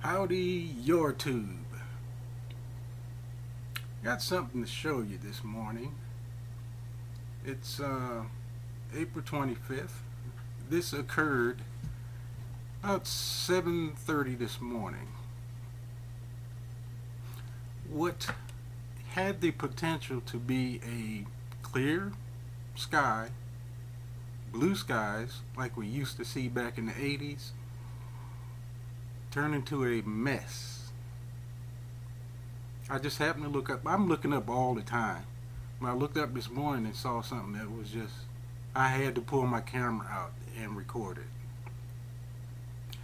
Howdy, your tube. Got something to show you this morning. It's April 25th. This occurred about 7:30 this morning. What had the potential to be a clear sky, blue skies like we used to see back in the 80s, turned into a mess. I just happened to look up. I'm looking up all the time. When I looked up this morning and saw something that was just, I had to pull my camera out and record it.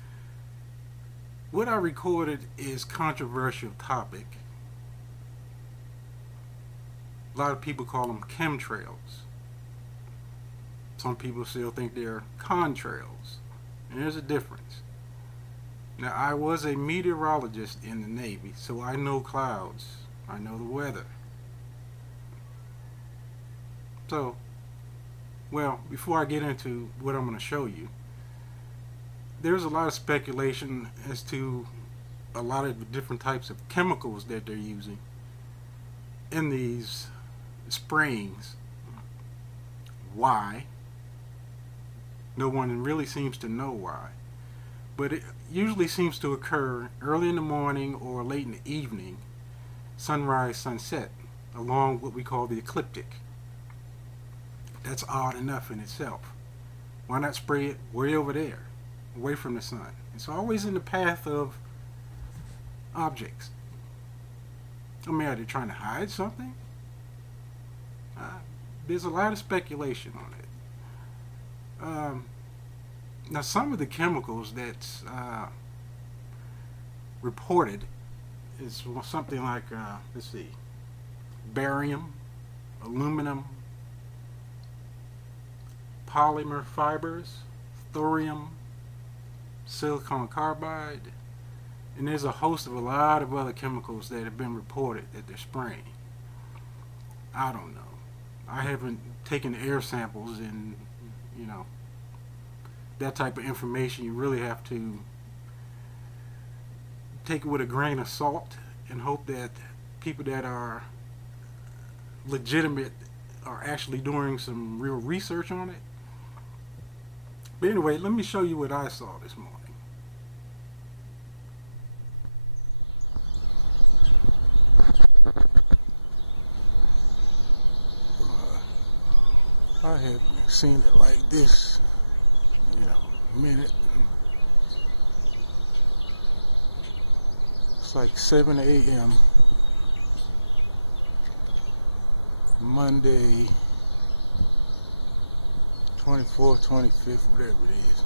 What I recorded is controversial topic. A lot of people call them chemtrails. Some people still think they're contrails. And there's a difference. Now, I was a meteorologist in the Navy, so I know clouds. I know the weather. So, well, before I get into what I'm going to show you, there's a lot of speculation as to a lot of the different types of chemicals that they're using in these sprayings. Why? No one really seems to know why. But it usually seems to occur early in the morning or late in the evening, sunrise, sunset, along what we call the ecliptic. That's odd enough in itself. Why not spray it way over there, away from the sun? It's always in the path of objects. I mean, are they trying to hide something? There's a lot of speculation on it. Now, some of the chemicals that's reported is something like, let's see, barium, aluminum, polymer fibers, thorium, silicon carbide, and there's a host of a lot of other chemicals that have been reported that they're spraying. I don't know. I haven't taken air samples and, you know, that type of information. You really have to take it with a grain of salt and hope that people that are legitimate are actually doing some real research on it. But anyway, let me show you what I saw this morning. I haven't seen it like this in a minute. It's like 7 a.m. Monday, 24th, 25th, whatever it is.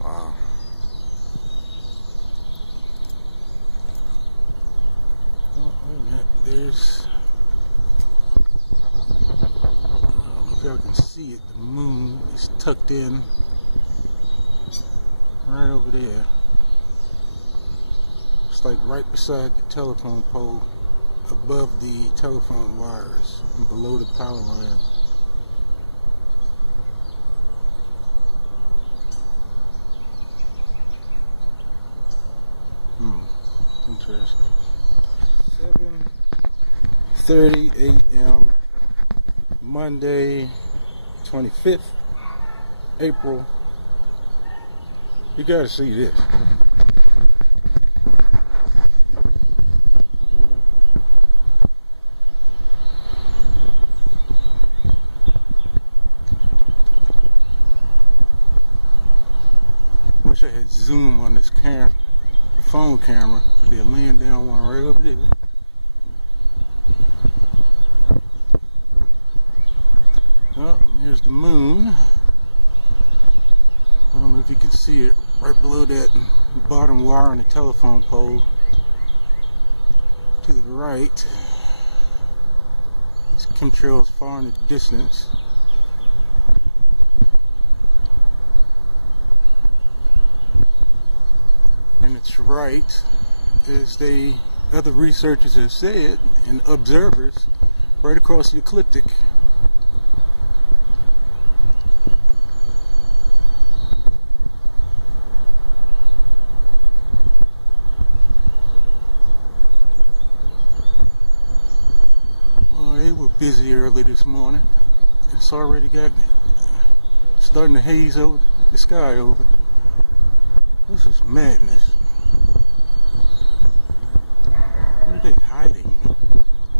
Wow. Oh, wait a minute. There's, I don't know if y'all can see it. The moon is tucked in right over there. It's like right beside the telephone pole, above the telephone wires, and below the power line. Interesting. 7:30 a.m. Monday, 25th April. You gotta see this. Wish I had zoom on this phone camera. They're laying down one right over there. Oh, there's the moon. I don't know if you can see it right below that bottom wire on the telephone pole. To the right, this chemtrail is far in the distance. And it's right, as other researchers have said, and observers, right across the ecliptic. Well, they were busy early this morning. It's already starting to haze over the sky over. This is madness. What are they hiding?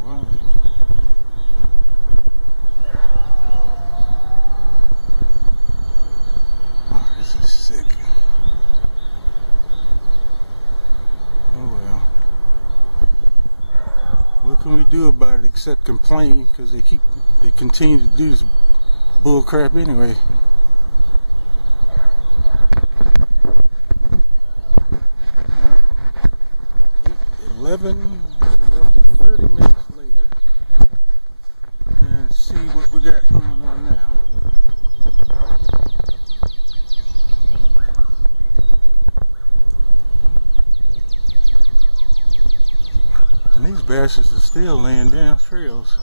Why? Oh, this is sick. Oh well. What can we do about it except complain? Because they continue to do this bull crap anyway. 30 minutes later, and see what we got going on now. And these bastards are still laying down trails.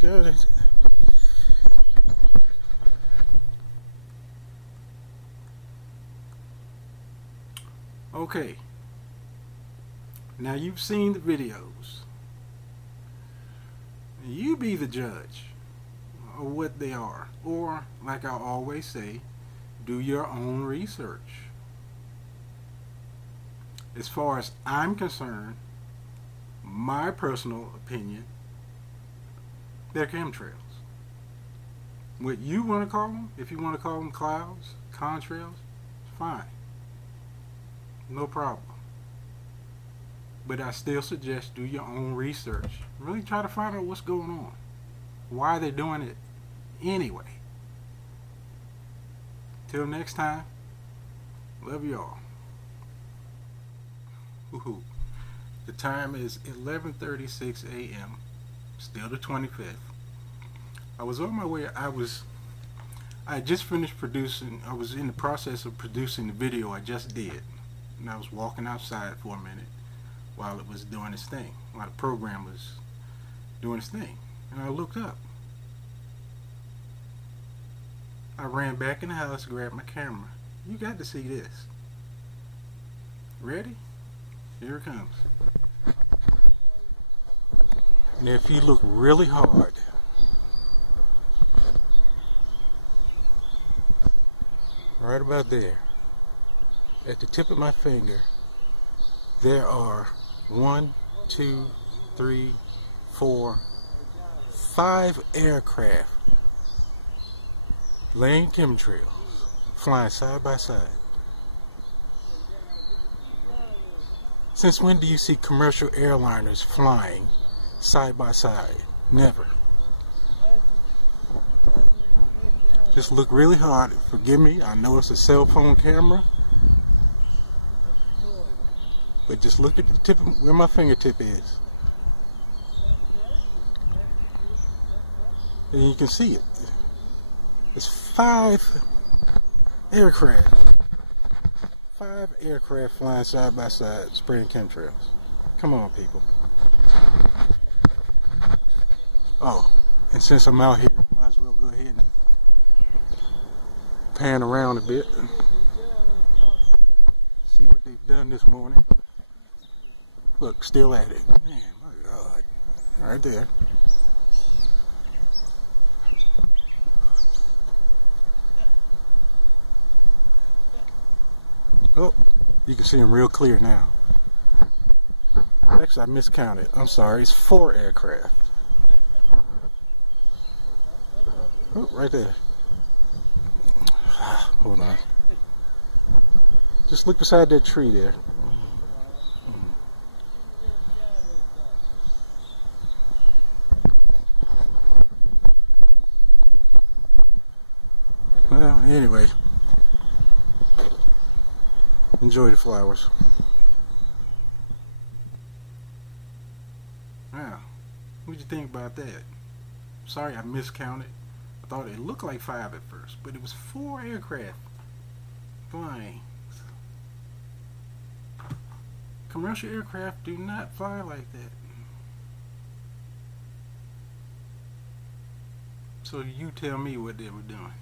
Got it. Okay. Now you've seen the videos. You be the judge of what they are. Or, like I always say, do your own research. As far as I'm concerned, my personal opinion, they're chemtrails. What you want to call them, if you want to call them clouds, contrails, fine. No problem. But I still suggest do your own research. Really try to find out what's going on. Why they're doing it anyway. Till next time, love you all. Woohoo. The time is 11:36 a.m. Still the 25th. I was on my way. I just finished producing. I was in the process of producing the video I just did, and I was walking outside for a minute while it was doing its thing, while the program was doing its thing, and I looked up. I ran back in the house, grabbed my camera. You got to see this. Ready? Here it comes. And if you look really hard, right about there, at the tip of my finger, there are 1, 2, 3, 4, 5 aircraft laying chemtrails, flying side by side. Since when do you see commercial airliners flying side by side? Never. Just look really hard. Forgive me, I know it's a cell phone camera, but just look at the tip of where my fingertip is, and you can see it. It's 5 aircraft. 5 aircraft flying side by side, spraying chemtrails. Come on, people. Oh, and since I'm out here, might as well go ahead and pan around a bit. See what they've done this morning. Look, still at it. Man, my God. Right there. Oh, You can see them real clear now. Actually, I miscounted. I'm sorry. It's 4 aircraft. Oh, right there. Hold on. Just look beside that tree there. Well, anyway. Enjoy the flowers. Wow. What'd you think about that? Sorry I miscounted. I thought it looked like 5 at first, but it was 4 aircraft flying. Commercial aircraft do not fly like that. So you tell me what they were doing.